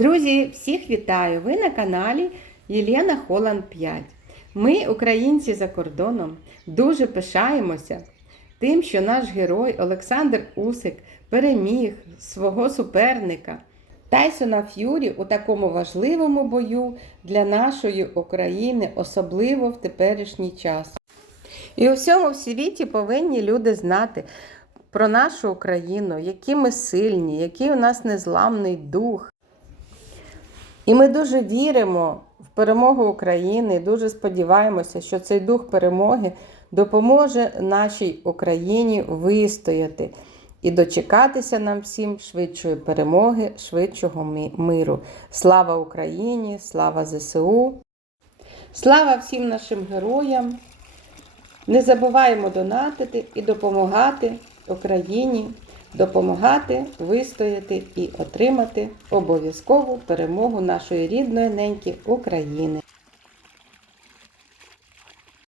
Друзі, всіх вітаю! Ви на каналі Єлена Холанд 5. Ми, українці за кордоном, дуже пишаємося тим, що наш герой Олександр Усик переміг свого суперника Тайсона Ф'юрі у такому важливому бою для нашої України, особливо в теперішній час. І у всьому світі повинні люди знати про нашу Україну, які ми сильні, який у нас незламний дух. І ми дуже віримо в перемогу України, дуже сподіваємося, що цей дух перемоги допоможе нашій Україні вистояти і дочекатися нам всім швидшої перемоги, швидшого миру. Слава Україні! Слава ЗСУ! Слава всім нашим героям! Не забуваємо донатити і допомагати Україні, допомагати вистояти і отримати обов'язкову перемогу нашої рідної неньки України.